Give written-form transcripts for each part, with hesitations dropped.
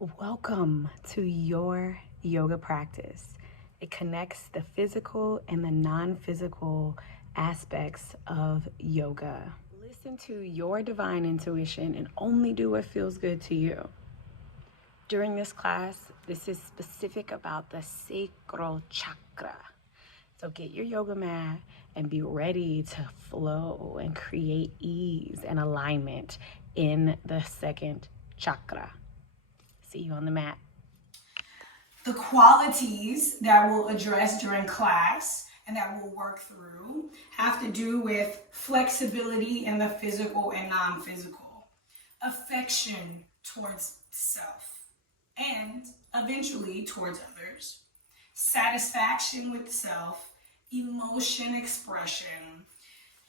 Welcome to your yoga practice. It connects the physical and the non-physical aspects of yoga. Listen to your divine intuition and only do what feels good to you. During this class, this is specific about the Sacral Chakra. So get your yoga mat and be ready to flow and create ease and alignment in the second chakra. See you on the mat. The qualities that we'll address during class and that we'll work through have to do with flexibility in the physical and non-physical, affection towards self, and eventually towards others, satisfaction with self, emotion expression,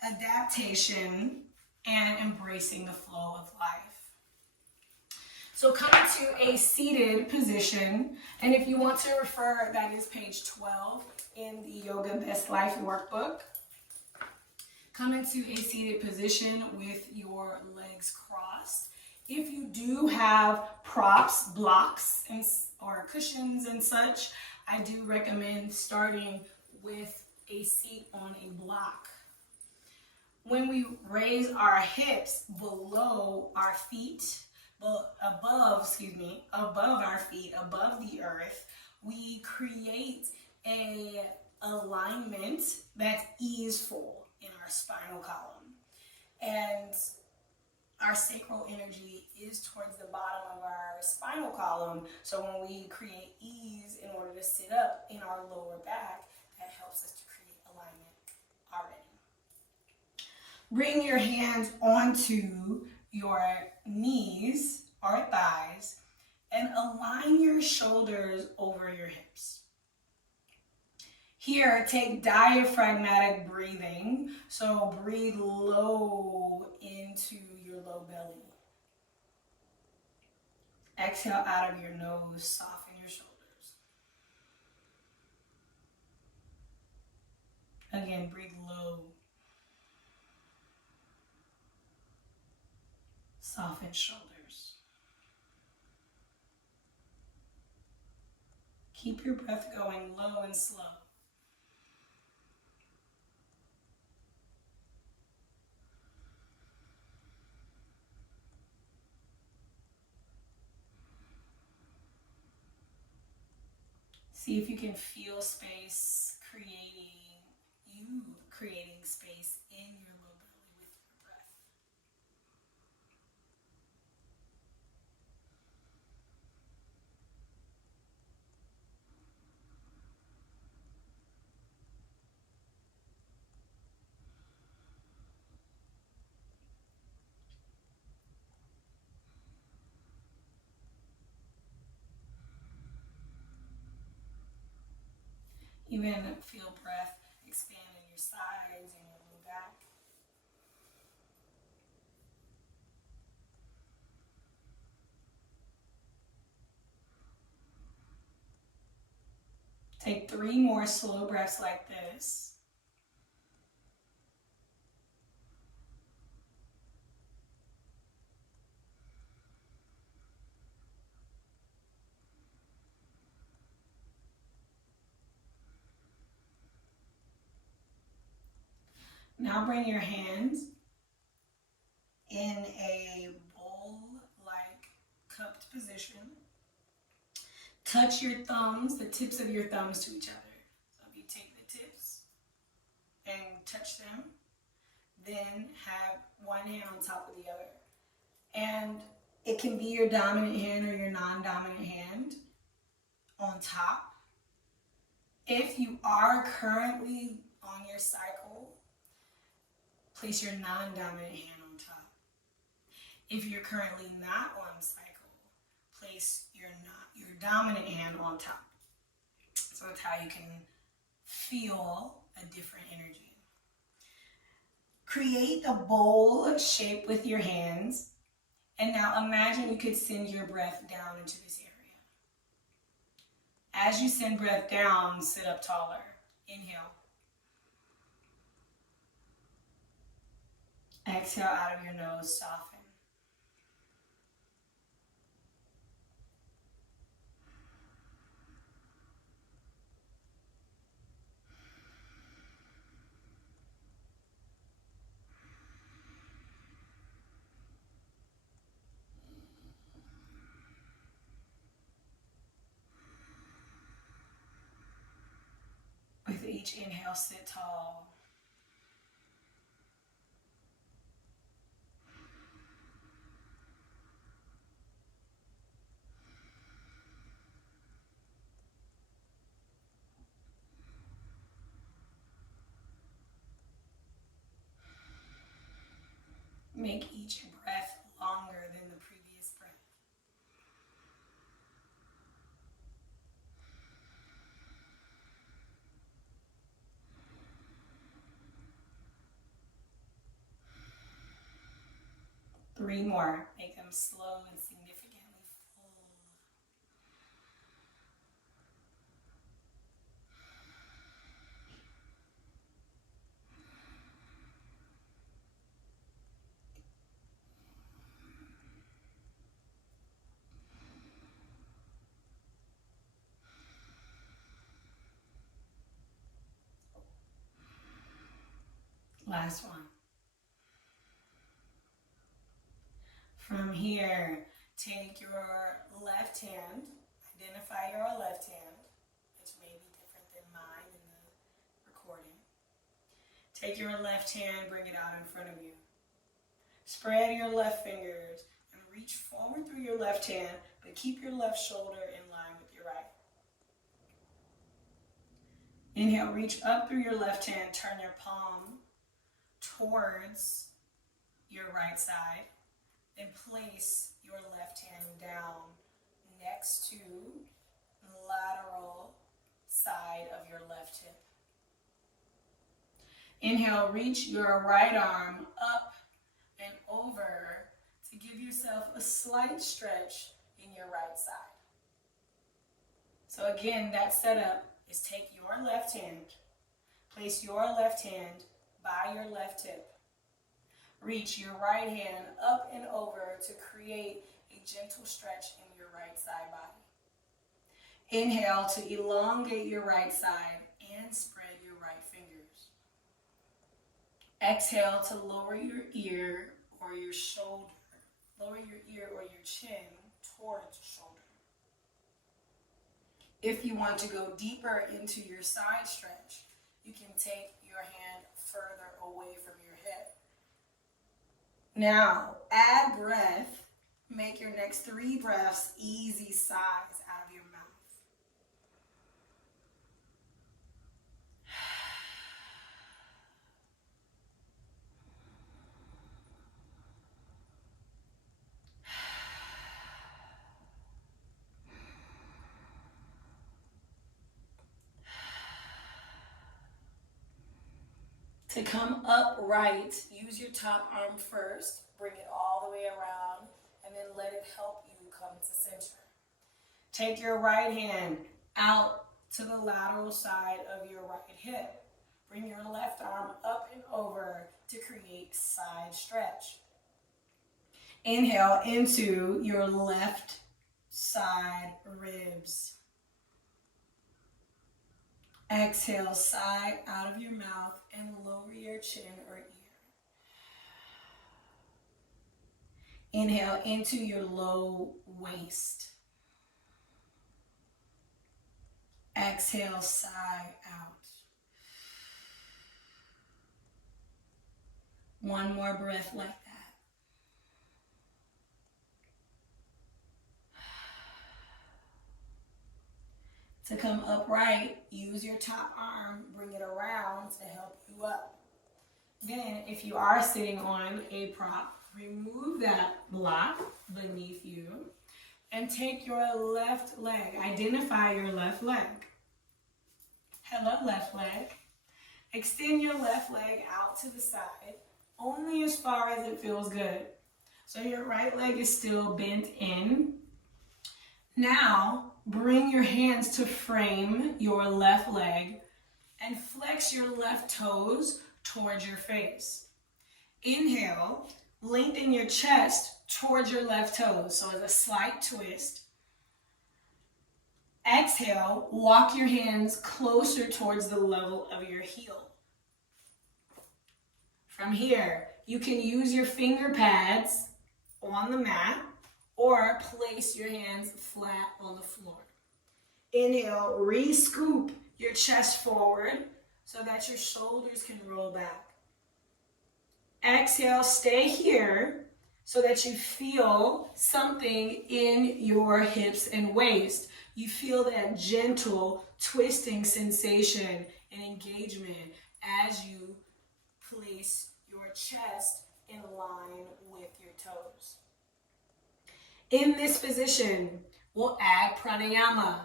adaptation, and embracing the flow of life. So come to a seated position, and if you want to refer, that is page 12 in the Yoga Best Life workbook. Come into a seated position with your legs crossed. If you do have props, blocks, or cushions and such, I do recommend starting with a seat on a block. When we raise our hips below our feet, above our feet, above the earth, we create a alignment that's easeful in our spinal column. And our sacral energy is towards the bottom of our spinal column. So when we create ease in order to sit up in our lower back, that helps us to create alignment already. Bring your hands onto your knees or thighs and align your shoulders over your hips. Here, take diaphragmatic breathing. So breathe low into your low belly. Exhale out of your nose, soften your shoulders. Again, breathe low. Soften shoulders. Keep your breath going low and slow. See if you can feel space creating space in your low belly with your breath. Even feel breath expand in your sides and your low back. Take 3 more slow breaths like this. Now bring your hands in a bowl-like cupped position. Touch your thumbs, the tips of your thumbs to each other. So if you take the tips and touch them, then have one hand on top of the other. And it can be your dominant hand or your non-dominant hand on top. If you are currently on your cycle, place your non-dominant hand on top. If you're currently not on cycle, place your dominant hand on top. So that's how you can feel a different energy. Create a bowl shape with your hands. And now imagine you could send your breath down into this area. As you send breath down, sit up taller. Inhale. Exhale out of your nose, soften. each inhale, sit tall. Make each breath longer than the previous breath. Three more. Make them slow and significantly full. Last one. From here, take your left hand, identify your left hand, which may be different than mine in the recording. Take your left hand, bring it out in front of you. Spread your left fingers and reach forward through your left hand, but keep your left shoulder in line with your right. Inhale, reach up through your left hand, turn your palm towards your right side. Then place your left hand down next to the lateral side of your left hip. Inhale, reach your right arm up and over to give yourself a slight stretch in your right side. So again, that setup is take your left hand, place your left hand by your left hip. Reach your right hand up and over to create a gentle stretch in your right side body. Inhale to elongate your right side and spread your right fingers. Exhale to lower your ear or your shoulder. Lower your ear or your chin towards your shoulder. If you want to go deeper into your side stretch, you can take your hand further away from your hip. Now, add breath. Make your next 3 breaths easy sighs out of your mouth. To come upright, use your top arm first, bring it all the way around, and then let it help you come to center. Take your right hand out to the lateral side of your right hip. Bring your left arm up and over to create side stretch. Inhale into your left side ribs. Exhale, sigh out of your mouth and lower your chin or ear. Inhale into your low waist. Exhale, sigh out. One more breath like that. To come upright, use your top arm, bring it around to help you up. Then, if you are sitting on a prop, remove that block beneath you and take your left leg. Identify your left leg. Hello, left leg. Extend your left leg out to the side, only as far as it feels good. So your right leg is still bent in. Now, bring your hands to frame your left leg and flex your left toes towards your face. Inhale, lengthen your chest towards your left toes, so it's a slight twist. Exhale, walk your hands closer towards the level of your heel. From here, you can use your finger pads on the mat or place your hands flat on the floor. Inhale, re-scoop your chest forward, so that your shoulders can roll back. Exhale, stay here so that you feel something in your hips and waist. You feel that gentle twisting sensation and engagement as you place your chest in line with your toes. In this position, we'll add pranayama.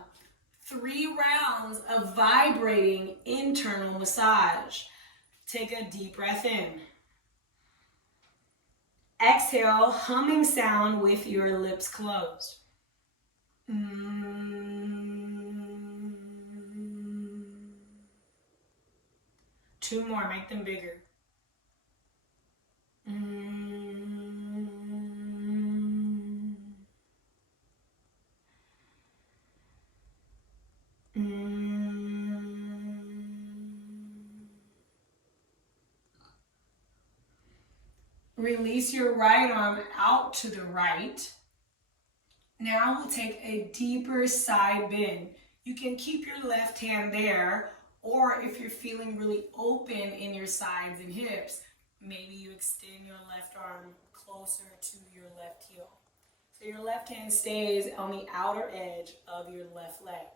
3 rounds of vibrating internal massage. Take a deep breath in. Exhale, humming sound with your lips closed. 2 more, make them bigger. Release your right arm out to the right. Now we'll take a deeper side bend. You can keep your left hand there, or if you're feeling really open in your sides and hips, maybe you extend your left arm closer to your left heel. So your left hand stays on the outer edge of your left leg.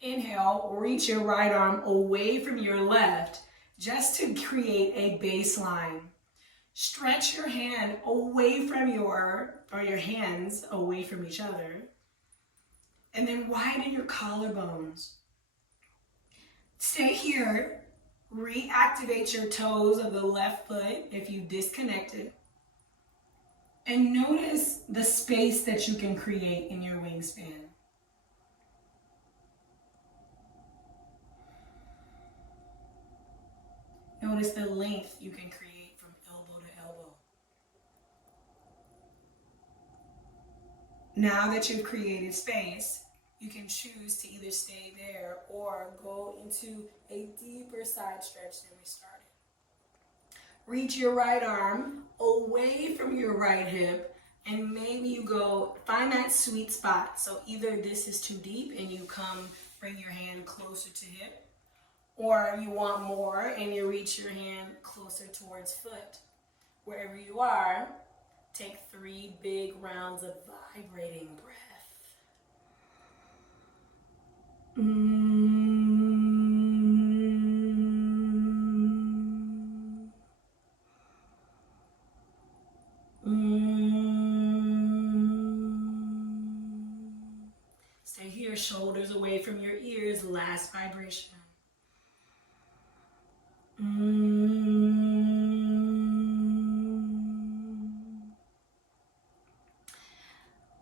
Inhale, reach your right arm away from your left just to create a baseline. Stretch your hand away from your hands away from each other. And then widen your collarbones. Stay here. Reactivate your toes of the left foot if you disconnected. And notice the space that you can create in your wingspan. Notice the length you can create from elbow to elbow. Now that you've created space, you can choose to either stay there or go into a deeper side stretch than we started. Reach your right arm away from your right hip, and maybe you go find that sweet spot. So either this is too deep and you bring your hand closer to hip, or you want more and you reach your hand closer towards foot. Wherever you are, take 3 big rounds of vibrating breath. Stay here, shoulders away from your ears, last vibration.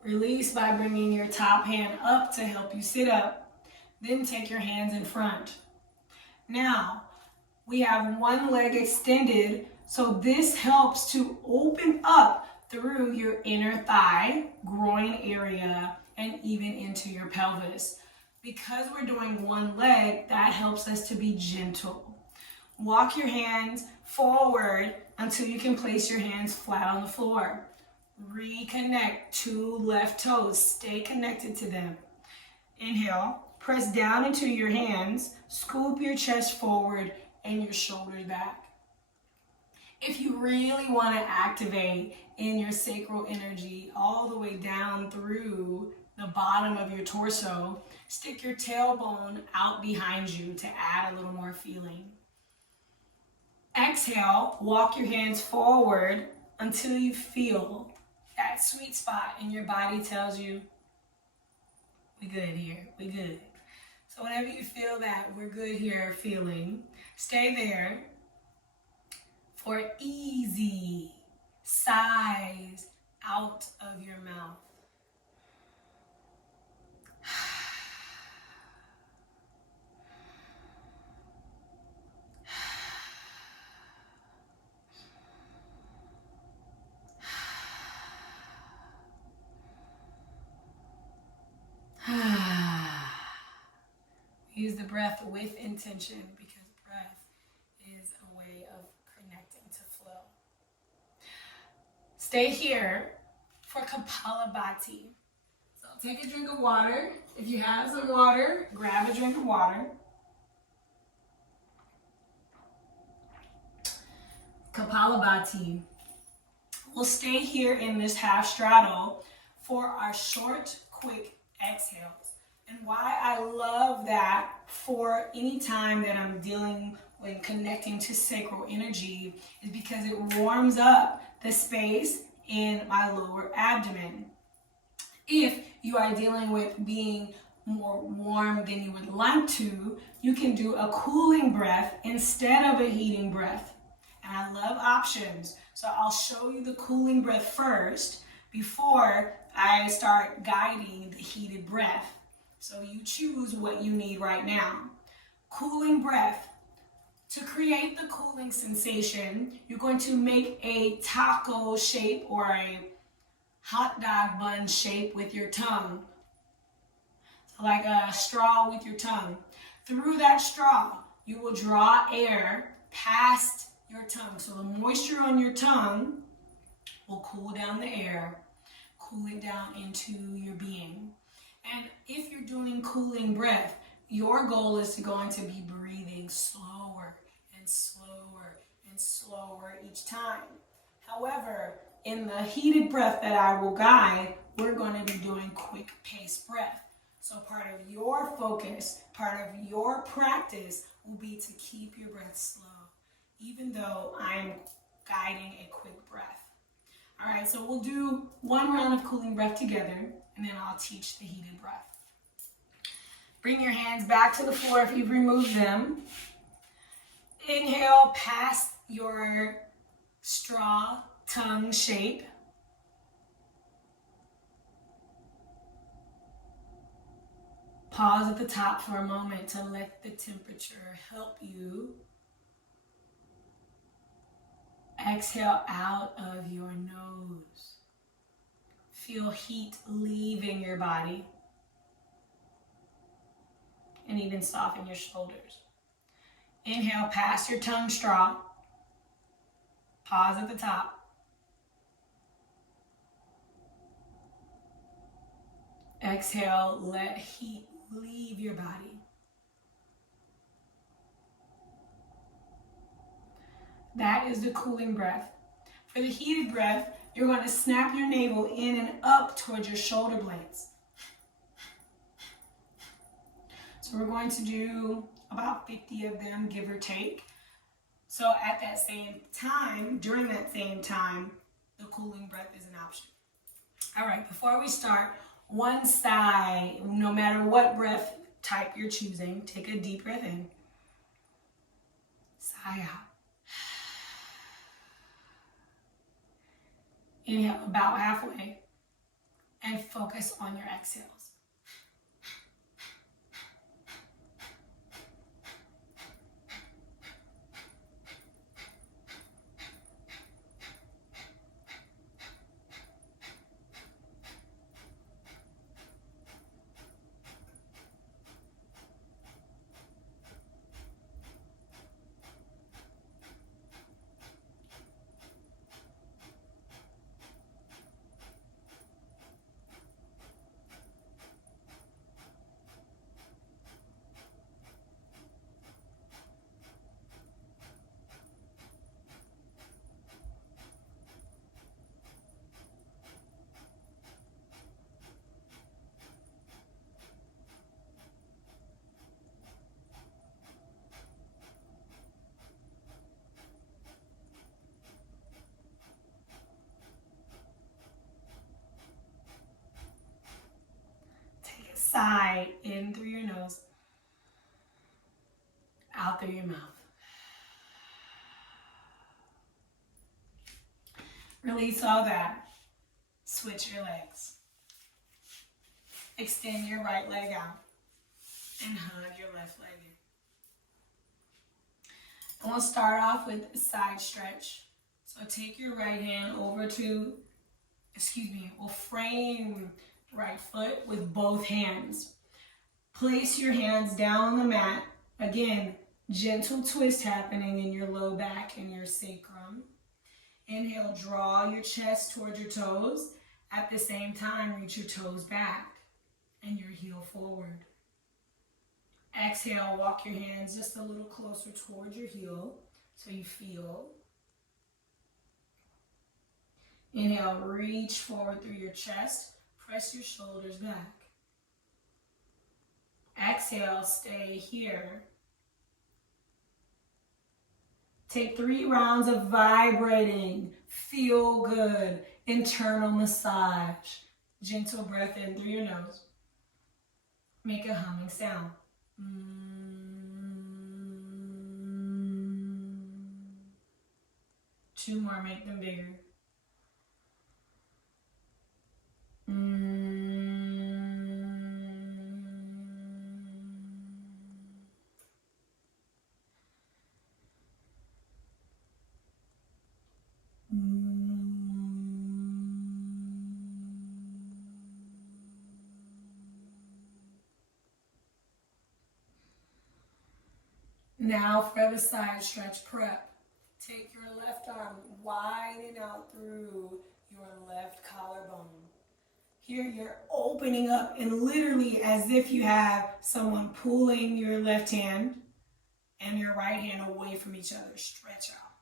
Release by bringing your top hand up to help you sit up. Then take your hands in front. Now, we have one leg extended, so this helps to open up through your inner thigh, groin area, and even into your pelvis. Because we're doing one leg, that helps us to be gentle. Walk your hands forward until you can place your hands flat on the floor. Reconnect 2 left toes. Stay connected to them. Inhale. Press down into your hands, scoop your chest forward and your shoulders back. If you really want to activate in your sacral energy all the way down through the bottom of your torso, stick your tailbone out behind you to add a little more feeling. Exhale, walk your hands forward until you feel that sweet spot and your body tells you, we good here, we good. So whenever you feel that we're good here feeling, stay there for easy sighs out of your mouth. Use the breath with intention because breath is a way of connecting to flow. Stay here for Kapalabhati. So take a drink of water. If you have some water, grab a drink of water. Kapalabhati. We'll stay here in this half straddle for our short, quick exhales. And why I love that for any time that I'm dealing when connecting to sacral energy is because it warms up the space in my lower abdomen. If you are dealing with being more warm than you would like to, you can do a cooling breath instead of a heating breath. And I love options. So I'll show you the cooling breath first before I start guiding the heated breath. So you choose what you need right now. Cooling breath. To create the cooling sensation, you're going to make a taco shape or a hot dog bun shape with your tongue. So like a straw with your tongue. Through that straw, you will draw air past your tongue. So the moisture on your tongue will cool down the air, cool it down into your being. And if you're doing cooling breath, your goal is going to be breathing slower and slower and slower each time. However, in the heated breath that I will guide, we're going to be doing quick pace breath. So part of your focus, part of your practice will be to keep your breath slow, even though I'm guiding a quick breath. All right, so we'll do one round of cooling breath together, and then I'll teach the heated breath. Bring your hands back to the floor if you've removed them. Inhale past your straw tongue shape. Pause at the top for a moment to let the temperature help you. Exhale out of your nose. Feel heat leaving your body. And even soften your shoulders. Inhale past your tongue straw. Pause at the top. Exhale, let heat leave your body. That is the cooling breath. For the heated breath, you're going to snap your navel in and up towards your shoulder blades. So we're going to do about 50 of them, give or take. So at that same time, during that same time, the cooling breath is an option. All right, before we start, one side, no matter what breath type you're choosing, take a deep breath in. Sigh out. Inhale about halfway and focus on your exhales. Sigh in through your nose, out through your mouth. Release all that. Switch your legs. Extend your right leg out and hug your left leg in. And we'll start off with a side stretch. So take your right hand over to, we'll frame right foot with both hands. Place your hands down on the mat. Again, gentle twist happening in your low back and your sacrum. Inhale, draw your chest towards your toes. At the same time, reach your toes back and your heel forward. Exhale, walk your hands just a little closer towards your heel so you feel. Inhale, reach forward through your chest. Press your shoulders back. Exhale, stay here. Take 3 rounds of vibrating, feel good, internal massage. Gentle breath in through your nose. Make a humming sound. 2 more, make them bigger. Now for the side stretch prep. Take your left arm, widen out through your left collarbone. Here you're opening up and literally as if you have someone pulling your left hand and your right hand away from each other. Stretch out.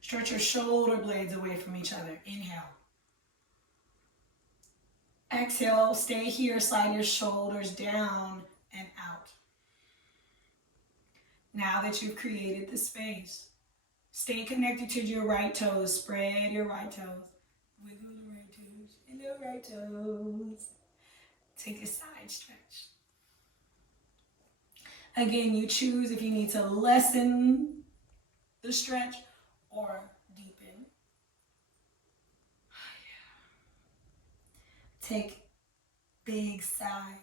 Stretch your shoulder blades away from each other. Inhale. Exhale, stay here, slide your shoulders down and out. Now that you've created the space, stay connected to your right toes. Spread your right toes. Wiggle the right toes and the right toes. Take a side stretch. Again, you choose if you need to lessen the stretch or deepen. Take big sighs.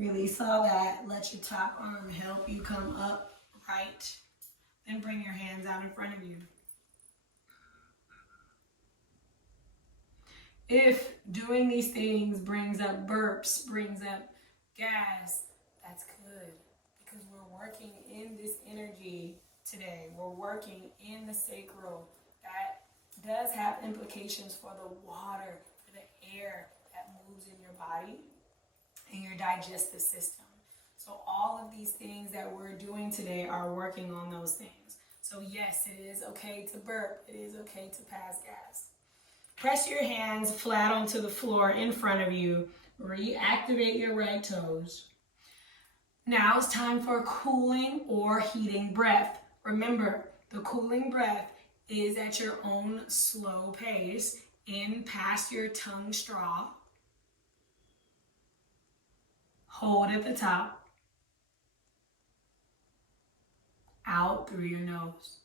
Release all that. Let your top arm help you come up right. Then bring your hands out in front of you. If doing these things brings up burps, brings up gas, that's good. Because we're working in this energy today. We're working in the sacral. That does have implications for the water, for the air that moves in your body and your digestive system. So all of these things that we're doing today are working on those things. So yes, it is okay to burp. It is okay to pass gas. Press your hands flat onto the floor in front of you. Reactivate your right toes. Now it's time for cooling or heating breath. Remember, the cooling breath is at your own slow pace. In past your tongue straw. Hold at the top. Out through your nose.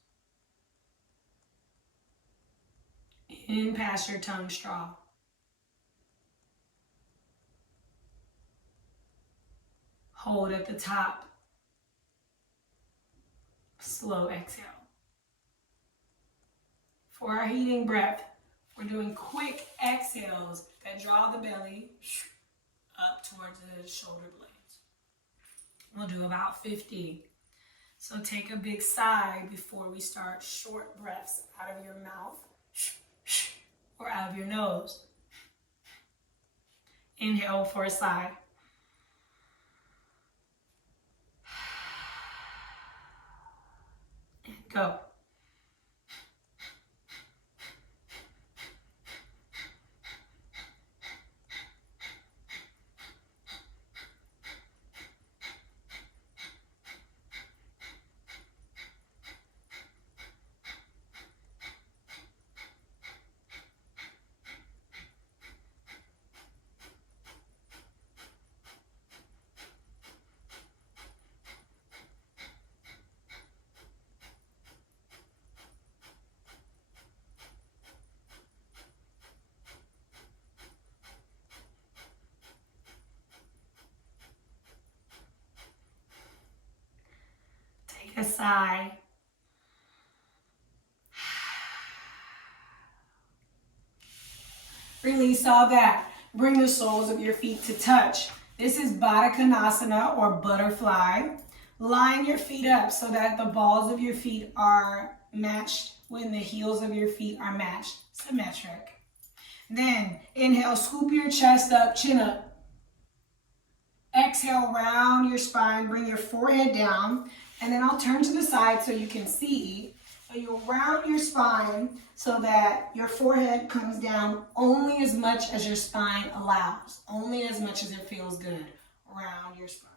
In past your tongue straw. Hold at the top. Slow exhale. For our heating breath, we're doing quick exhales that draw the belly up towards the shoulder blades. We'll do about 50. So take a big sigh before we start short breaths out of your mouth or out of your nose. Inhale for a sigh. And go. A sigh. Release all that. Bring the soles of your feet to touch. This is Baddha Kanasana or butterfly. Line your feet up so that the balls of your feet are matched when the heels of your feet are matched, symmetric. Then inhale, scoop your chest up, chin up. Exhale, round your spine, bring your forehead down, and then I'll turn to the side so you can see. So you'll round your spine so that your forehead comes down only as much as your spine allows, only as much as it feels good. Round your spine.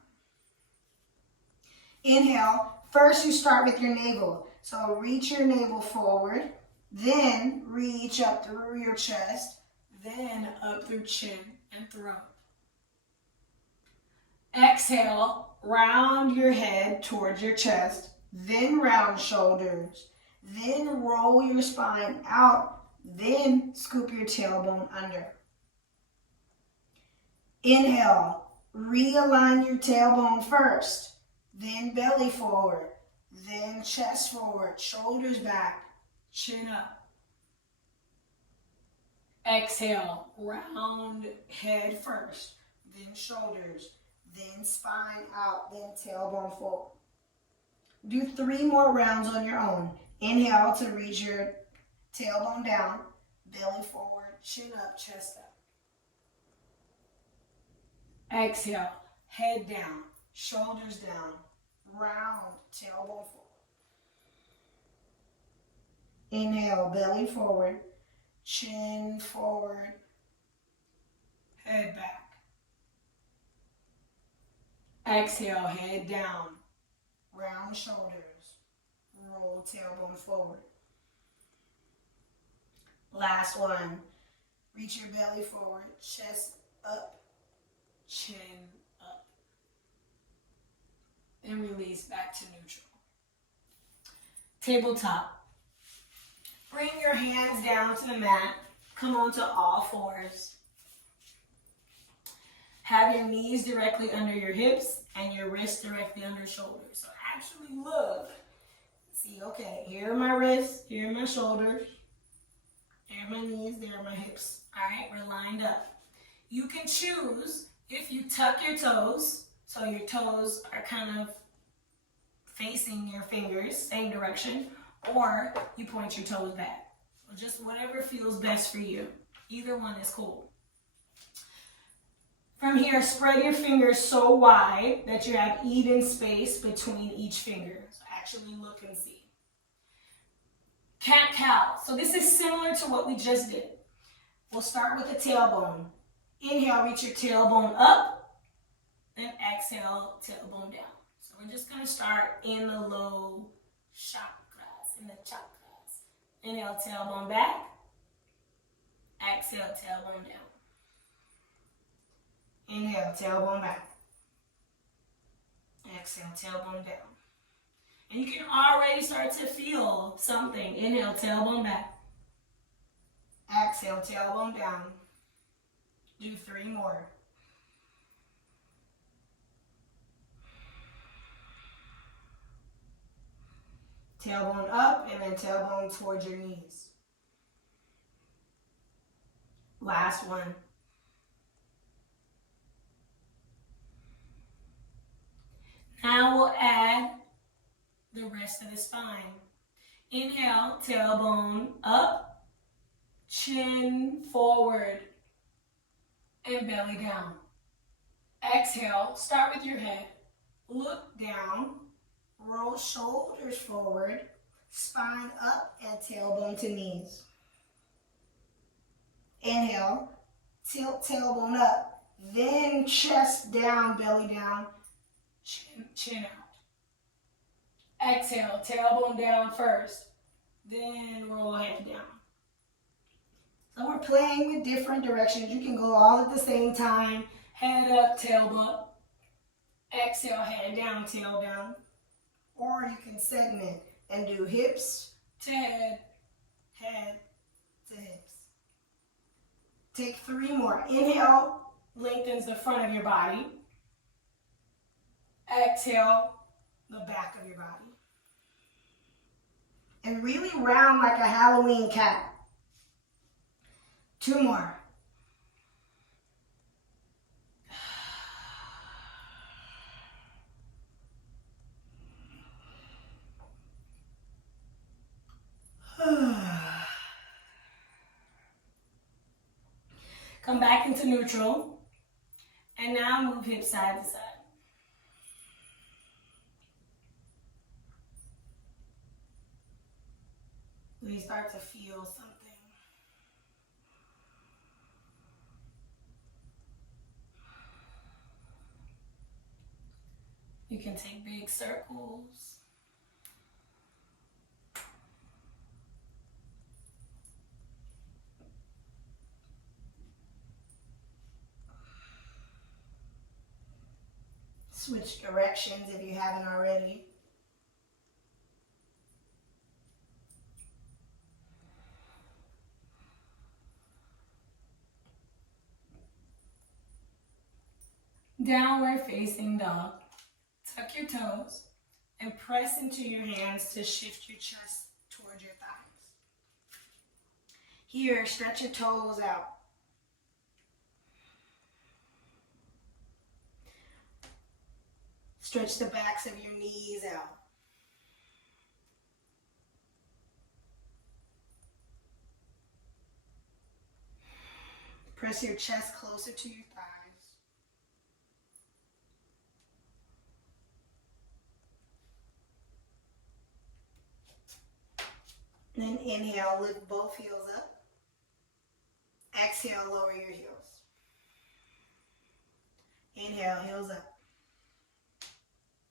Inhale, first you start with your navel. So reach your navel forward, then reach up through your chest, then up through chin and throat. Exhale, round your head towards your chest, then round shoulders, then roll your spine out, then scoop your tailbone under. Inhale, realign your tailbone first, then belly forward, then chest forward, shoulders back, chin up. Exhale, round head first, then shoulders, then spine out, then tailbone forward. Do 3 more rounds on your own. Inhale to reach your tailbone down, belly forward, chin up, chest up. Exhale, head down, shoulders down, round, tailbone forward. Inhale, belly forward, chin forward, head back. Exhale, head down, round shoulders, roll tailbone forward. Last one. Reach your belly forward, chest up, chin up. And release back to neutral. Tabletop. Bring your hands down to the mat. Come onto all fours. Have your knees directly under your hips and your wrists directly under your shoulders. So actually look. See, okay, here are my wrists, here are my shoulders, there are my knees, there are my hips. All right, we're lined up. You can choose if you tuck your toes, so your toes are kind of facing your fingers, same direction, or you point your toes back. So just whatever feels best for you. Either one is cool. From here, spread your fingers so wide that you have even space between each finger. So actually look and see. Cat-cow. So this is similar to what we just did. We'll start with the tailbone. Inhale, reach your tailbone up. Then exhale, tailbone down. So we're just going to start in the low chakras, in the chakras. Inhale, tailbone back. Exhale, tailbone down. Inhale, tailbone back. Exhale, tailbone down. And you can already start to feel something. Inhale, tailbone back. Exhale, tailbone down. Do 3 more. Tailbone up and then tailbone towards your knees. Last one. Now we'll add the rest of the spine. Inhale, tailbone up, chin forward, and belly down. Exhale, start with your head. Look down, roll shoulders forward, spine up, and tailbone to knees. Inhale, tilt tailbone up, then chest down, belly down, chin out. Exhale, tailbone down first, then roll head down. So we're playing with different directions. You can go all at the same time. Head up, tail up. Exhale, head down, tail down. Or you can segment and do hips to head, head to hips. Take 3 more. Inhale, lengthens the front of your body. Exhale, the back of your body. And really round like a Halloween cat. 2 more. back into neutral. And now move hips side to side. We start to feel something. You can take big circles. Switch directions if you haven't already. Downward facing dog. Tuck your toes and press into your hands to shift your chest towards your thighs. Here, stretch your toes out. Stretch the backs of your knees out. Press your chest closer to your thighs. Then inhale, lift both heels up. Exhale, lower your heels. Inhale, heels up.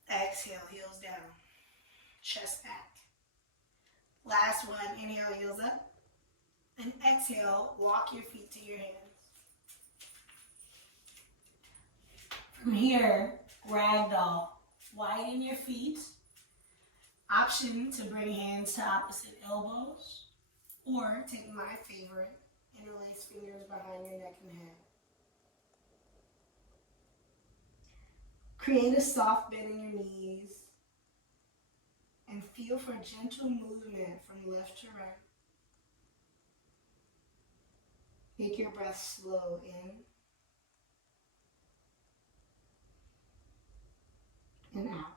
Exhale, heels down. Chest back. Last one, inhale, heels up. And exhale, walk your feet to your hands. From here, ragdoll. Widen your feet. Option to bring hands to opposite elbows. Or take my favorite, interlace fingers behind your neck and head. Create a soft bend in your knees. And feel for gentle movement from left to right. Make your breath slow in and out.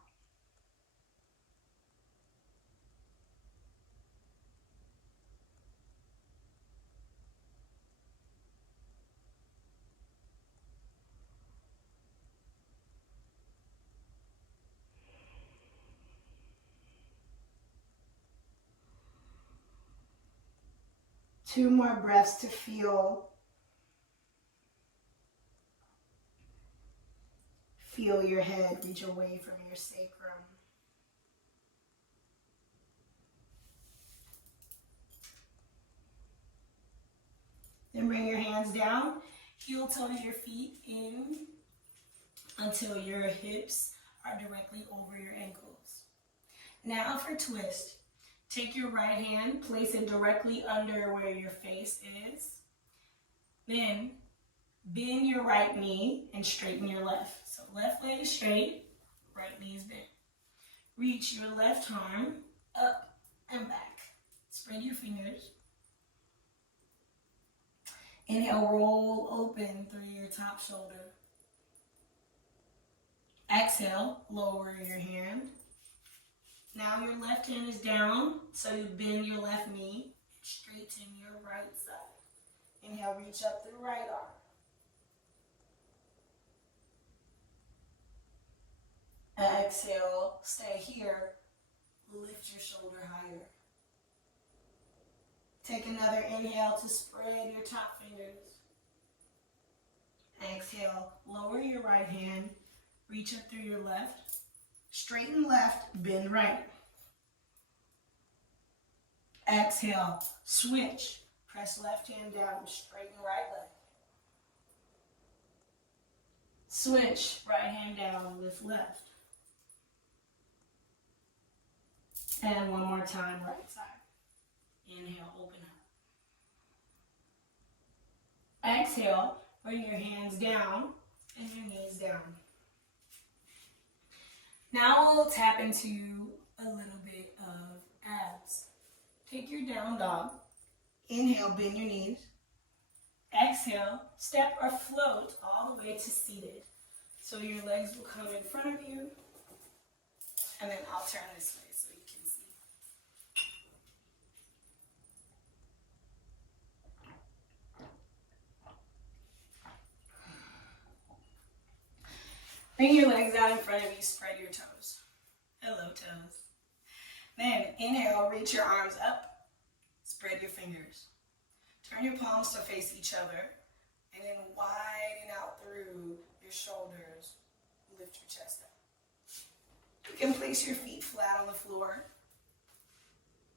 Two more breaths to feel your head reach away from your sacrum. Then bring your hands down, heel toe your feet in until your hips are directly over your ankles. Now for twist. Take your right hand, place it directly under where your face is. Then bend your right knee and straighten your left. So left leg is straight, right knee is bent. Reach your left arm up and back. Spread your fingers. Inhale, roll open through your top shoulder. Exhale, lower your hand. Now your left hand is down, so you bend your left knee, straighten your right side. Inhale, reach up the right arm. Exhale, stay here, lift your shoulder higher. Take another inhale to spread your top fingers. Exhale, lower your right hand, reach up through your left. Straighten left, bend right. Exhale, switch. Press left hand down, straighten right leg. Switch, right hand down, lift left. And one more time, right side. Inhale, open up. Exhale, bring your hands down and your knees down. Now we'll tap into a little bit of abs. Take your down dog. Inhale, bend your knees. Exhale, step or float all the way to seated. So your legs will come in front of you. And then I'll turn this way so you can see. Bring your legs out in front of you, spread your toes. Hello, toes. Then inhale, reach your arms up, spread your fingers. Turn your palms to face each other, and then widen out through your shoulders. Lift your chest up. You can place your feet flat on the floor.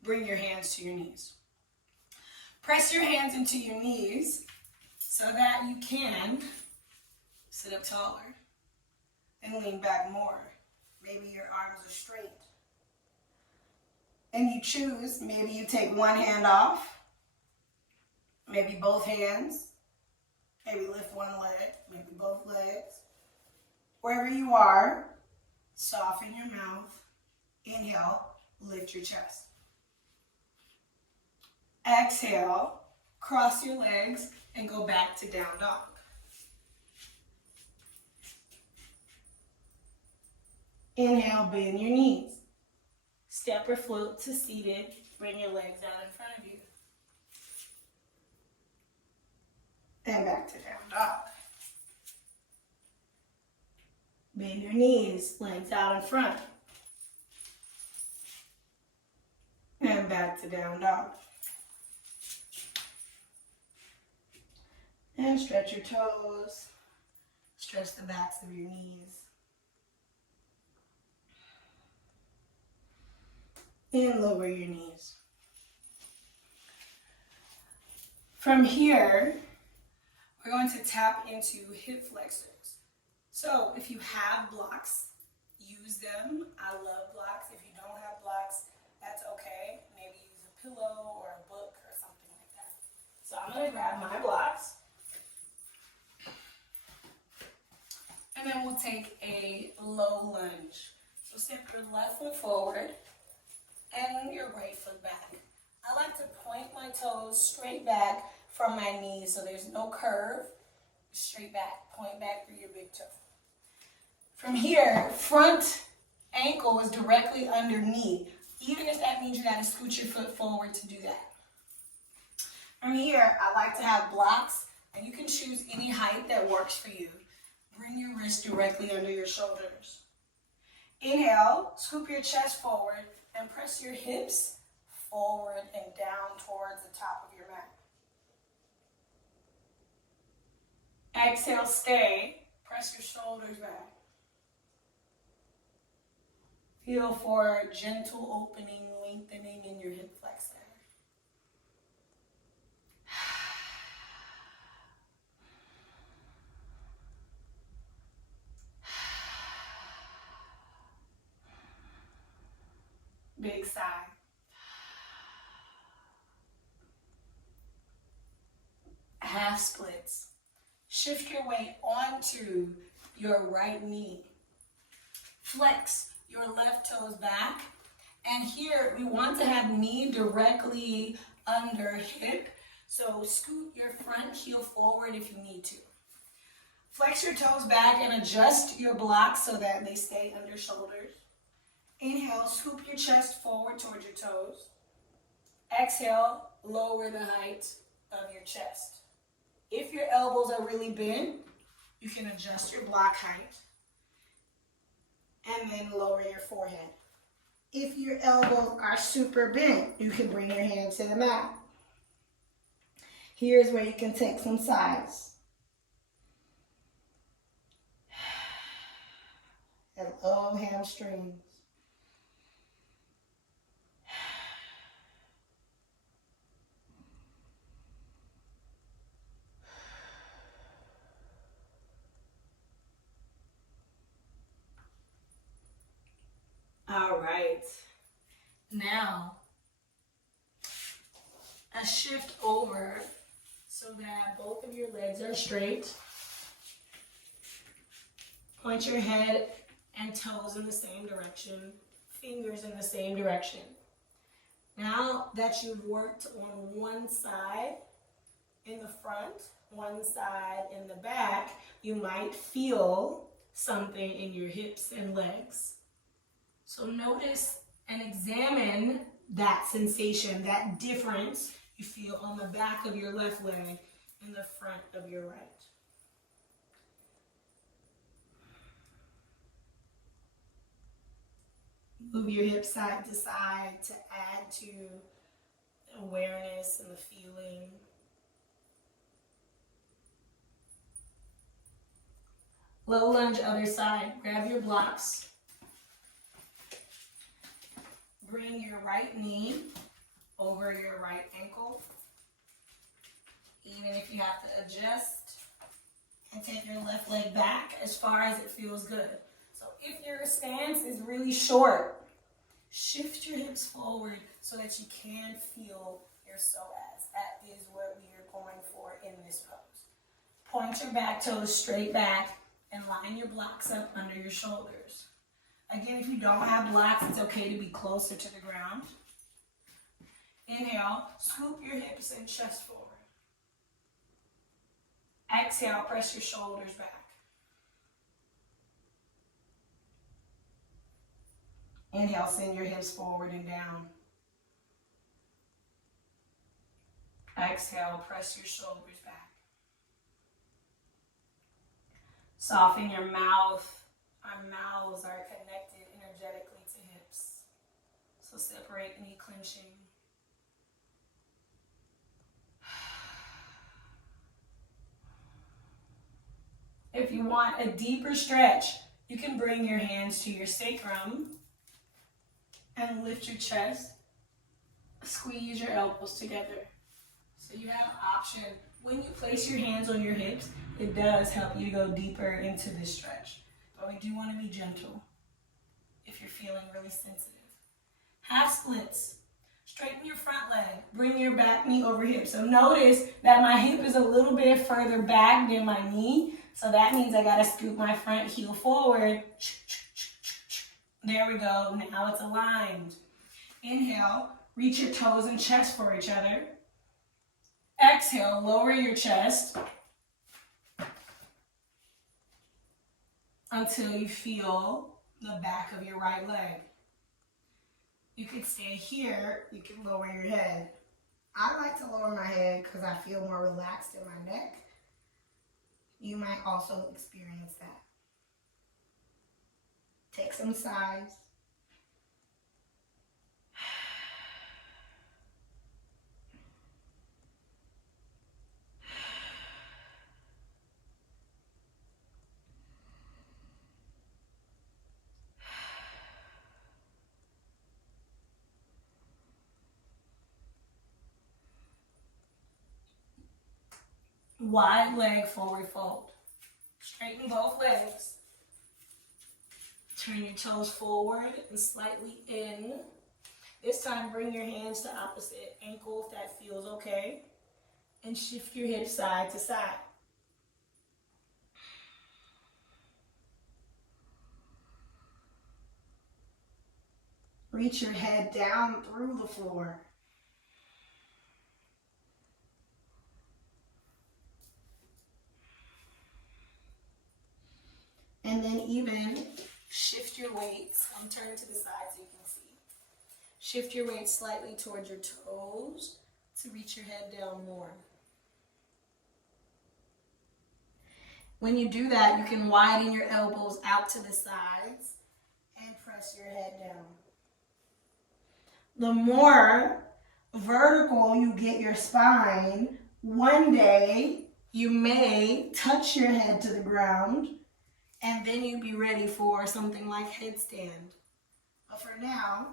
Bring your hands to your knees. Press your hands into your knees so that you can sit up taller and lean back more. Maybe your arms are straight. And you choose, maybe you take one hand off, maybe both hands, maybe lift one leg, maybe both legs. Wherever you are, soften your mouth. Inhale, lift your chest. Exhale, cross your legs and go back to down dog. Inhale, bend your knees. Step or float to seated. Bring your legs out in front of you. And back to down dog. Bend your knees, legs out in front. And back to down dog. And stretch your toes. Stretch the backs of your knees. And lower your knees. From here, we're going to tap into hip flexors. So if you have blocks, use them. I love blocks. If you don't have blocks, that's okay. Maybe use a pillow or a book or something like that. So I'm going to grab my blocks. And then we'll take a low lunge. So step your left foot forward and your right foot back. I like to point my toes straight back from my knees so there's no curve. Straight back, point back through your big toe. From here, front ankle is directly under knee, even if that means you gotta scoot your foot forward to do that. From here, I like to have blocks, and you can choose any height that works for you. Bring your wrist directly under your shoulders. Inhale, scoop your chest forward, and press your hips forward and down towards the top of your mat. Exhale, stay. Press your shoulders back. Feel for a gentle opening, lengthening in your hip flexor. Big sigh. Half splits. Shift your weight onto your right knee. Flex your left toes back. And here we want to have knee directly under hip. So scoot your front heel forward if you need to. Flex your toes back and adjust your blocks so that they stay under shoulders. Inhale, scoop your chest forward towards your toes. Exhale, lower the height of your chest. If your elbows are really bent, you can adjust your block height and then lower your forehead. If your elbows are super bent, you can bring your hands to the mat. Here's where you can take some sighs. Hello, hamstrings. All right, now a shift over so that both of your legs are straight. Point your head and toes in the same direction, fingers in the same direction. Now that you've worked on one side in the front, one side in the back, you might feel something in your hips and legs. So notice and examine that sensation, that difference you feel on the back of your left leg and the front of your right. Move your hips side to side to add to awareness and the feeling. Low lunge, other side. Grab your blocks. Bring your right knee over your right ankle. Even if you have to adjust. And take your left leg back as far as it feels good. So if your stance is really short, shift your hips forward so that you can feel your psoas. That is what we are going for in this pose. Point your back toes straight back and line your blocks up under your shoulders. Again, if you don't have blocks, it's okay to be closer to the ground. Inhale, scoop your hips and chest forward. Exhale, press your shoulders back. Inhale, send your hips forward and down. Exhale, press your shoulders back. Soften your mouth. Our mouths are connected energetically to hips. So separate any clenching. If you want a deeper stretch, you can bring your hands to your sacrum and lift your chest. Squeeze your elbows together. So you have an option. When you place your hands on your hips, it does help you to go deeper into this stretch. But we do want to be gentle if you're feeling really sensitive. Half splits. Straighten your front leg. Bring your back knee over hip. So notice that my hip is a little bit further back than my knee. So that means I gotta scoop my front heel forward. There we go, now it's aligned. Inhale, reach your toes and chest for each other. Exhale, lower your chest until you feel the back of your right leg. You could stay here, you can lower your head. I like to lower my head because I feel more relaxed in my neck. You might also experience that. Take some sighs. Wide leg forward fold. Straighten both legs. Turn your toes forward and slightly in. This time bring your hands to opposite ankle if that feels okay. And shift your hips side to side. Reach your head down through the floor. And then even shift your weights. I'm turning to the side so you can see. Shift your weight slightly towards your toes to reach your head down more. When you do that, you can widen your elbows out to the sides and press your head down. The more vertical you get your spine, one day you may touch your head to the ground and then you'd be ready for something like headstand. But for now,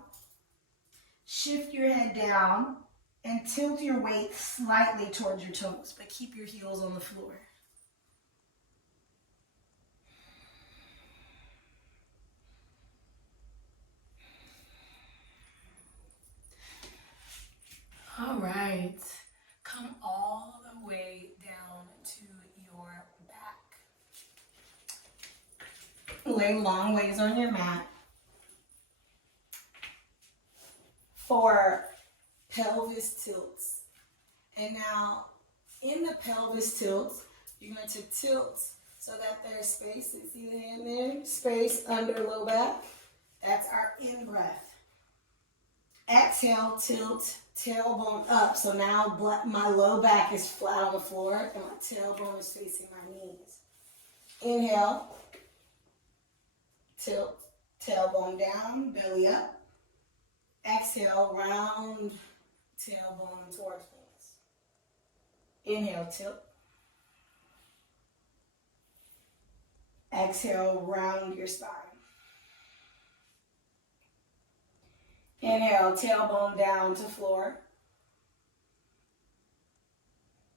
shift your head down and tilt your weight slightly towards your toes, but keep your heels on the floor. All right, come all the way down to your back. Lay long ways on your mat. For pelvis tilts. And now, in the pelvis tilts, you're going to tilt so that there's space. See the hand there? Space under low back. That's our in-breath. Exhale, tilt, tailbone up. So now my low back is flat on the floor and my tailbone is facing my knees. Inhale, tilt, tailbone down, belly up. Exhale, round tailbone towards knees. Inhale, tilt. Exhale, round your spine. Inhale, tailbone down to floor.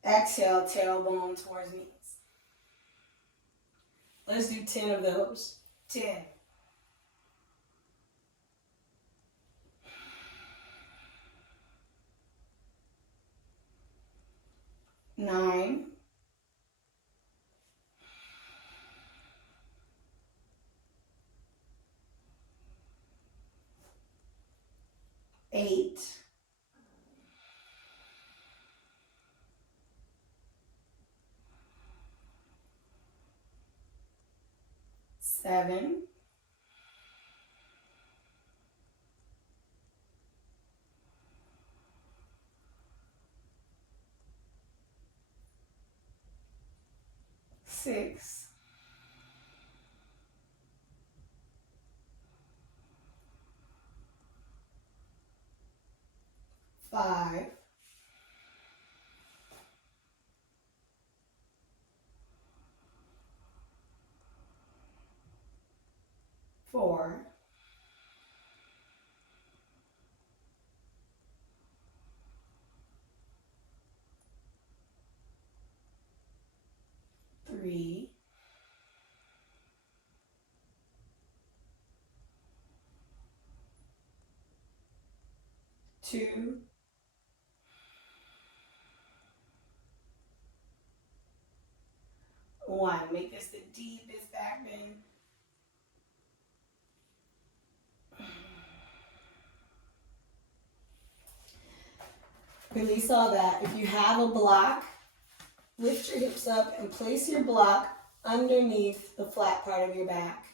Exhale, tailbone towards knees. Let's do 10 of those. 10. 9. 8. 7. 6. 5. 4. 3. 2. 1. Make this the deepest back bend. Release all that. If you have a block, lift your hips up and place your block underneath the flat part of your back.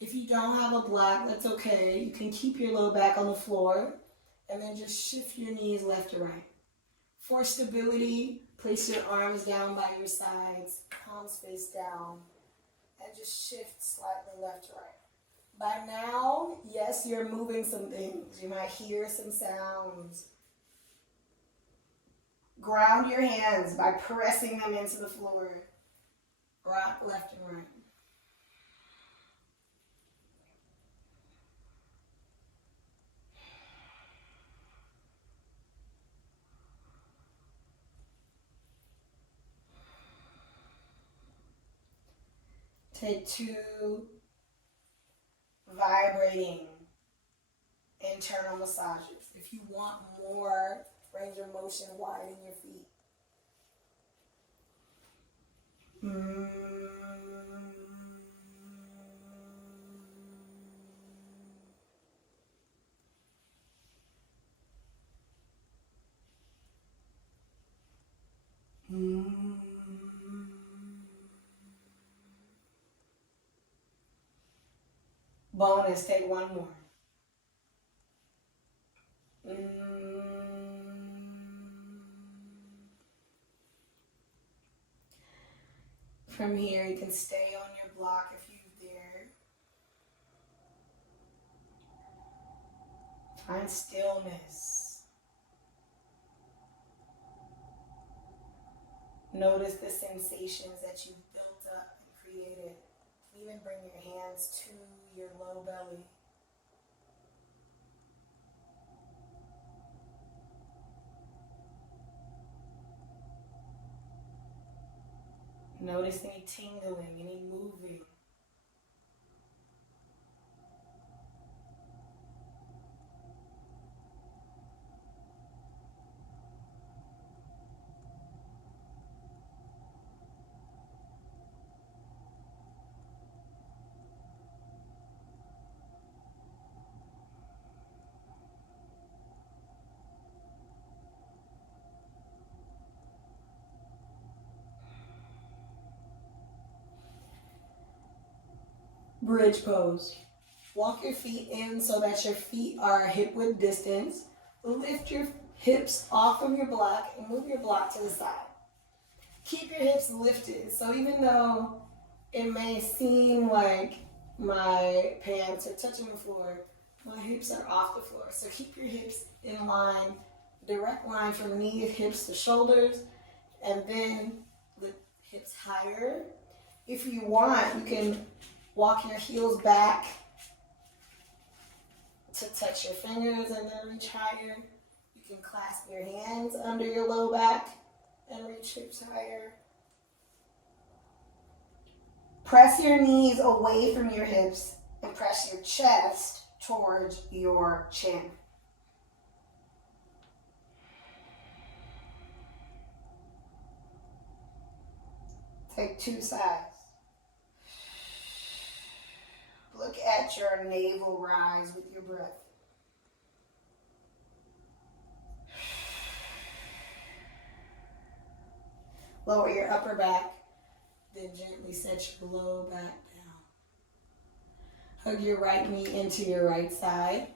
If you don't have a block, that's okay. You can keep your low back on the floor and then just shift your knees left to right. For stability, place your arms down by your sides, palms face down, and just shift slightly left to right. By now, yes, you're moving some things. You might hear some sounds. Ground your hands by pressing them into the floor. Rock left and right. Take 2 vibrating internal massages. If you want more range of motion, widen your feet. Bonus, take 1 more. From here, you can stay on your block if you dare. Find stillness. Notice the sensations that you've built up and created. Even bring your hands to your low belly. Notice any tingling, any moving. Bridge pose. Walk your feet in so that your feet are hip width distance. Lift your hips off of your block and move your block to the side. Keep your hips lifted. So even though it may seem like my pants are touching the floor. My hips are off the floor. So keep your hips in line, direct line from knees, hips to shoulders, and then lift hips higher. If you want, you can walk your heels back to touch your fingers and then reach higher. You can clasp your hands under your low back and reach hips higher. Press your knees away from your hips and press your chest towards your chin. Take 2 sides. Look at your navel rise with your breath. Lower your upper back, then gently set your low back down. Hug your right knee into your right side.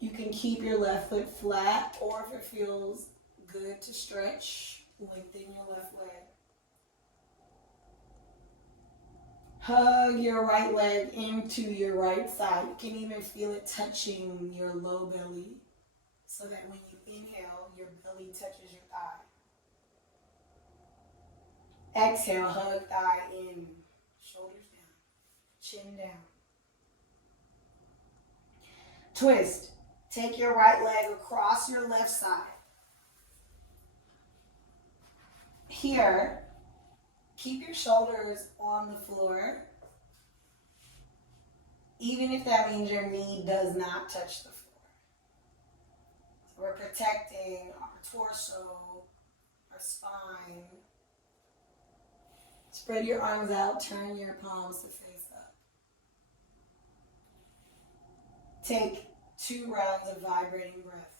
You can keep your left foot flat, or if it feels good to stretch, lengthen your left leg. Hug your right leg into your right side. You can even feel it touching your low belly, so that when you inhale, your belly touches your thigh. Exhale, hug thigh in, shoulders down, chin down. Twist. Take your right leg across your left side. Here, keep your shoulders on the floor, even if that means your knee does not touch the floor. So we're protecting our torso, our spine. Spread your arms out, turn your palms to face up. Take 2 rounds of vibrating breath.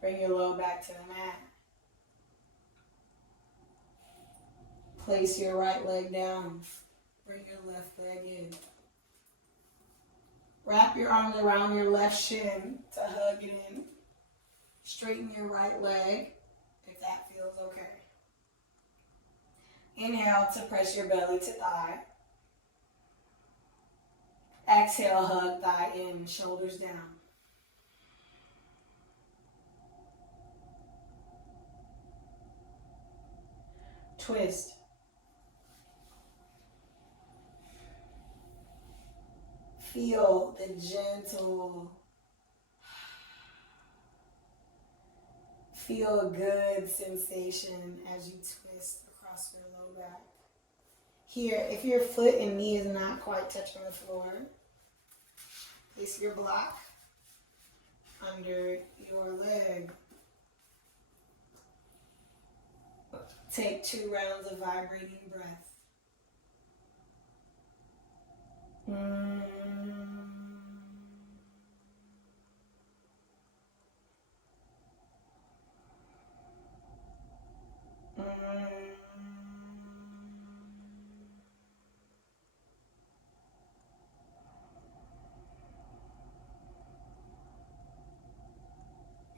Bring your low back to the mat. Place your right leg down. Bring your left leg in. Wrap your arms around your left shin to hug it in. Straighten your right leg if that feels okay. Inhale to press your belly to thigh. Exhale, hug thigh in, shoulders down. Twist. Feel the gentle, feel a good sensation as you twist across your low back. Here, if your foot and knee is not quite touching the floor, place your block under your leg. Take 2 rounds of vibrating breath.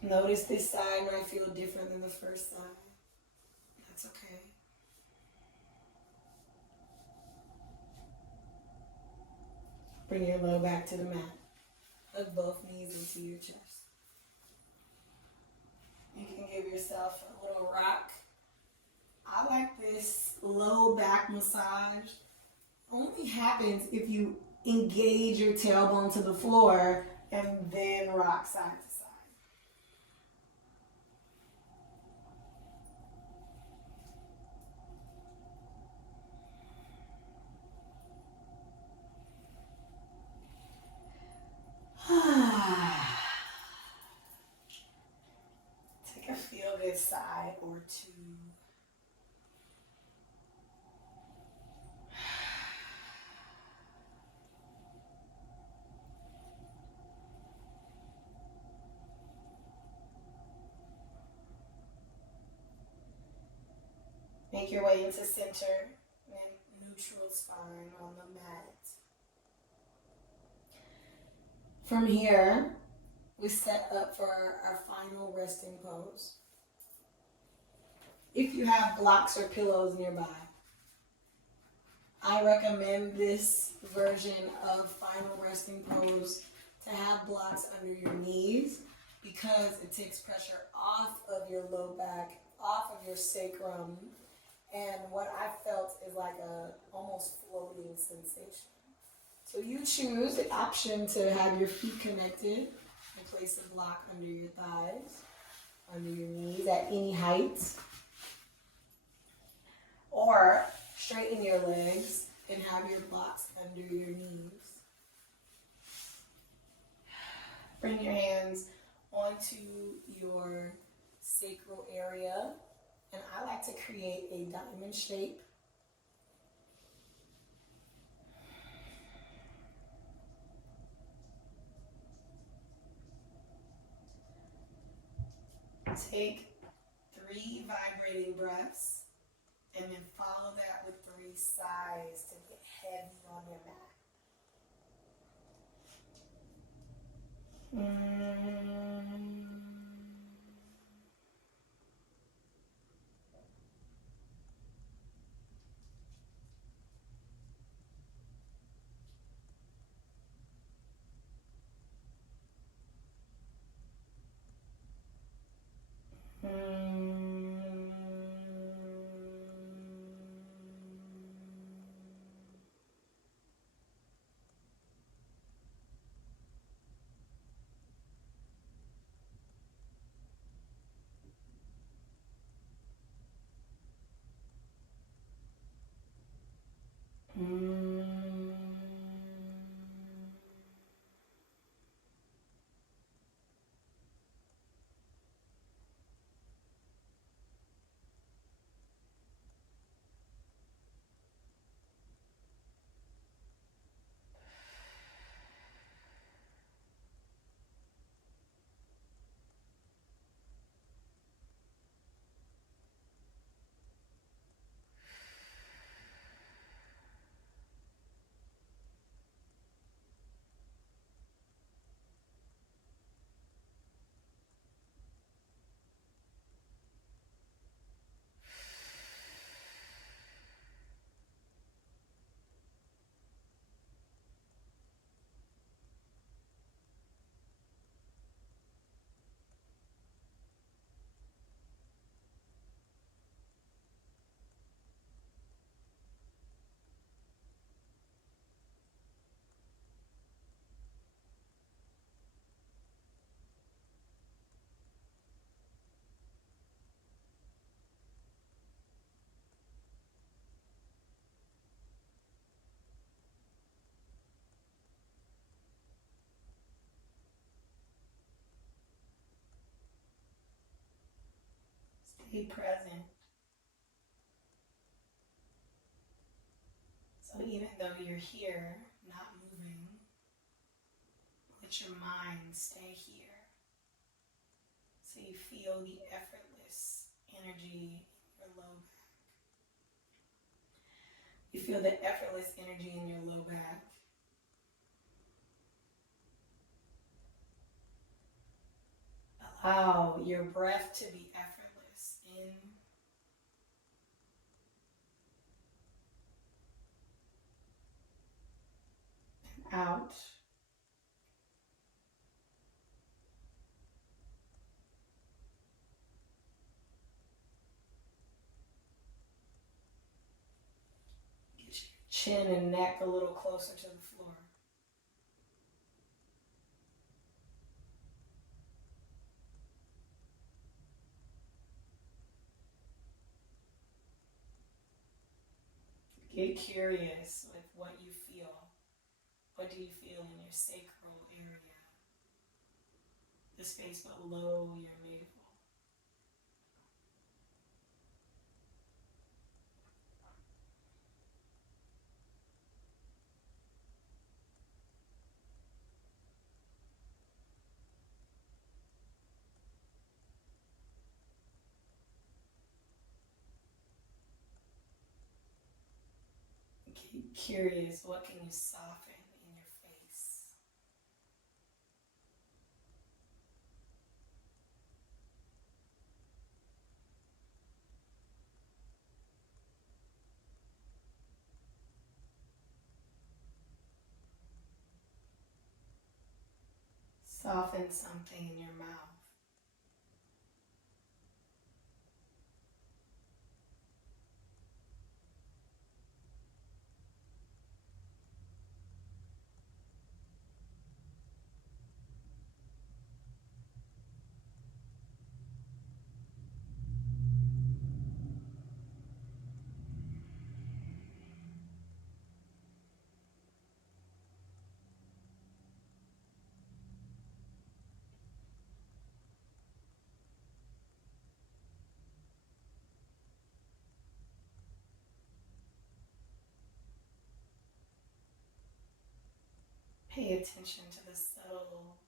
Notice this side might feel different than the first side. That's okay. Bring your low back to the mat. Hug both knees into your chest. You can give yourself a little rock. I like this low back massage. Only happens if you engage your tailbone to the floor and then rock side to side. Take a feel-good sigh or 2. Make your way into center and neutral spine on the mat. From here, we set up for our final resting pose. If you have blocks or pillows nearby, I recommend this version of final resting pose to have blocks under your knees because it takes pressure off of your low back, off of your sacrum, and what I felt is like a almost floating sensation. So you choose the option to have your feet connected and place a block under your thighs, under your knees at any height. Or straighten your legs and have your blocks under your knees. Bring your hands onto your sacral area. And I like to create a diamond shape. Take 3 vibrating breaths and then follow that with 3 sighs to get heavy on your mat. Stay present. So even though you're here, not moving, let your mind stay here. So you feel the effortless energy in your low back. You feel the effortless energy in your low back. Allow your breath to be effortless in and out. Get your chin and neck a little closer to the floor. Get curious with what you feel. What do you feel in your sacral area? The space below your navel. Get curious, what can you soften in your face? Soften something in your mouth. Pay attention to the subtle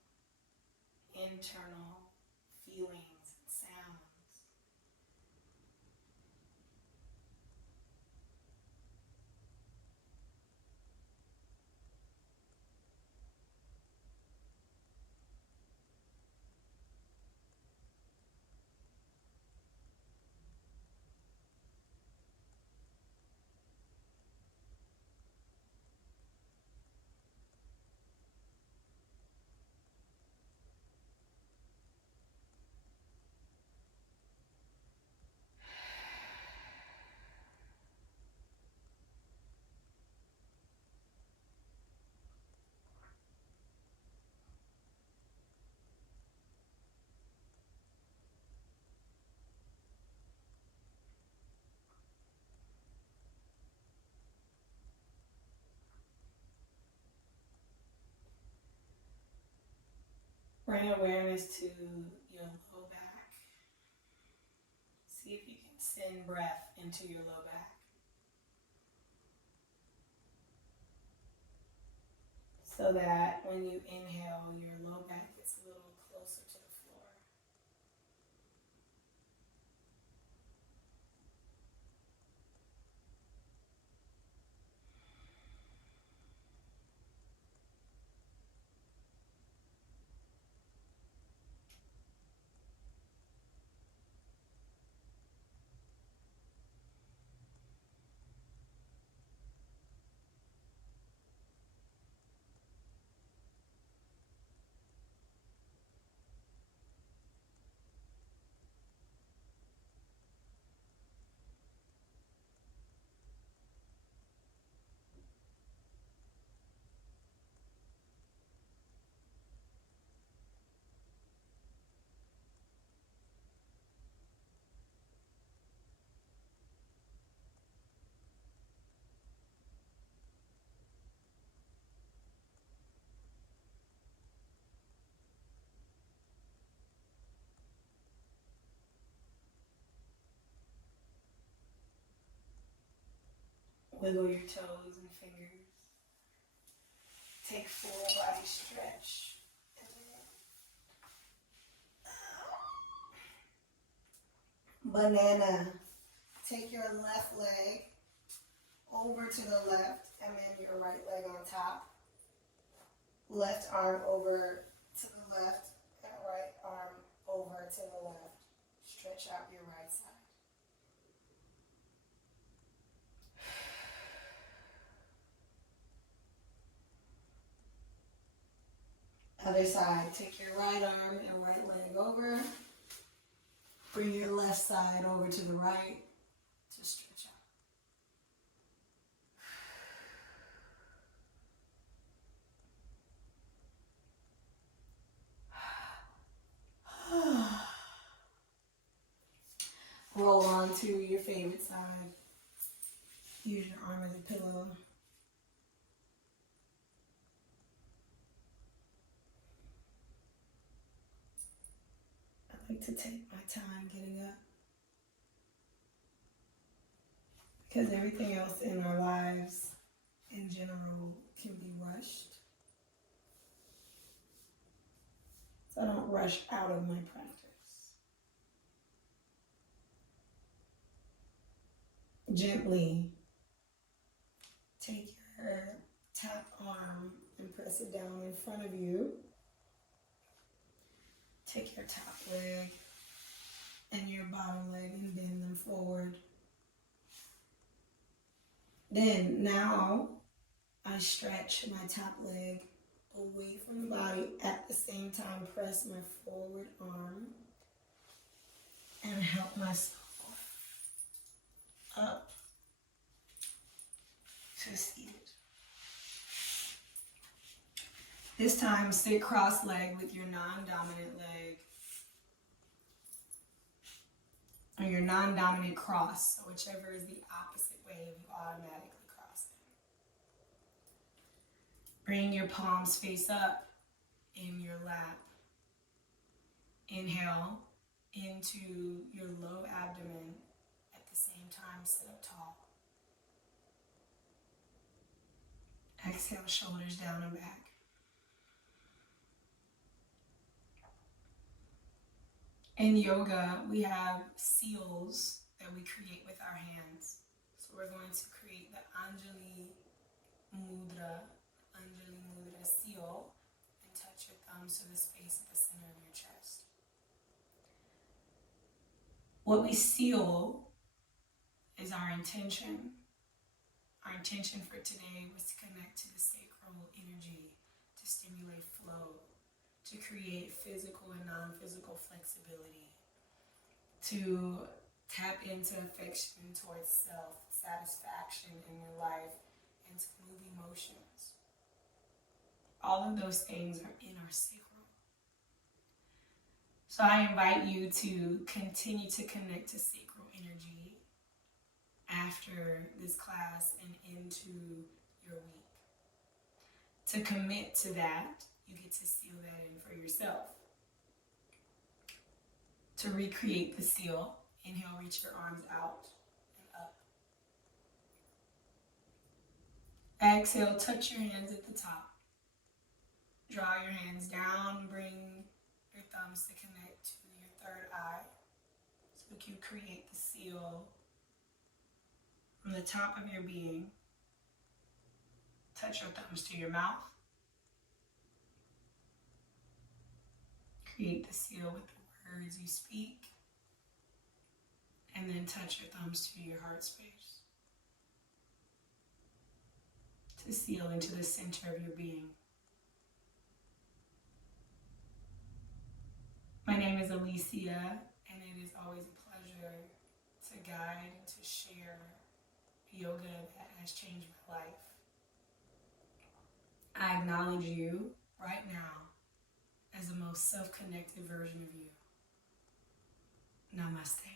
internal feelings and sounds. Bring awareness to your low back. See if you can send breath into your low back. So that when you inhale, your low back gets a little closer to the floor. Wiggle your toes and fingers. Take full body stretch. Banana. Take your left leg over to the left and then your right leg on top. Left arm over to the left and right arm over to the left. Stretch out your right side. Other side, take your right arm and right leg over. Bring your left side over to the right to stretch out. Roll onto your favorite side. Use your arm as a pillow. I like to take my time getting up because everything else in our lives in general can be rushed. So I don't rush out of my practice. Gently Take your top arm and press it down in front of you. Take your top leg and your bottom leg and bend them forward. Then now I stretch my top leg away from the body. At the same time, press my forward arm and help myself up to seated. This time, sit cross-legged with your non-dominant leg or your non-dominant cross. So whichever is the opposite way, you automatically cross it. Bring your palms face up in your lap. Inhale into your low abdomen. At the same time, sit up tall. Exhale, shoulders down and back. In yoga, we have seals that we create with our hands. So we're going to create the Anjali Mudra seal, and touch your thumbs to the space at the center of your chest. What we seal is our intention. Our intention for today was to connect to the sacral energy, to stimulate flow, to create physical and non-physical flexibility, to tap into affection towards self, satisfaction in your life, and to move emotions. All of those things are in our sacral. So I invite you to continue to connect to sacral energy after this class and into your week. To commit to that, you get to seal that in for yourself. To recreate the seal, inhale, reach your arms out and up. Exhale, touch your hands at the top. Draw your hands down, bring your thumbs to connect to your third eye. So we can create the seal from the top of your being. Touch your thumbs to your mouth. Create the seal with the words you speak. And then touch your thumbs to your heart space. To seal into the center of your being. My name is Alicia, and it is always a pleasure to guide and to share yoga that has changed my life. I acknowledge you right now as the most self-connected version of you. Namaste.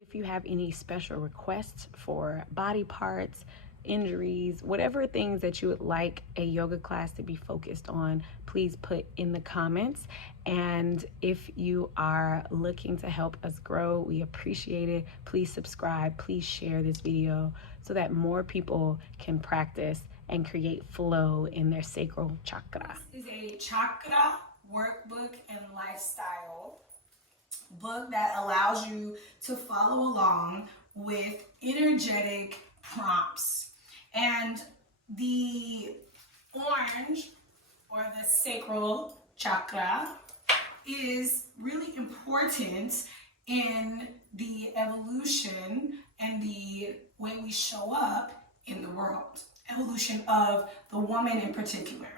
If you have any special requests for body parts, injuries, whatever things that you would like a yoga class to be focused on, please put in the comments. And if you are looking to help us grow, we appreciate it. Please subscribe, please share this video so that more people can practice and create flow in their sacral chakra. This is a chakra workbook and lifestyle book that allows you to follow along with energetic prompts. And the orange, or the sacral chakra, is really important in the evolution and the way we show up in the world. Evolution of the woman in particular.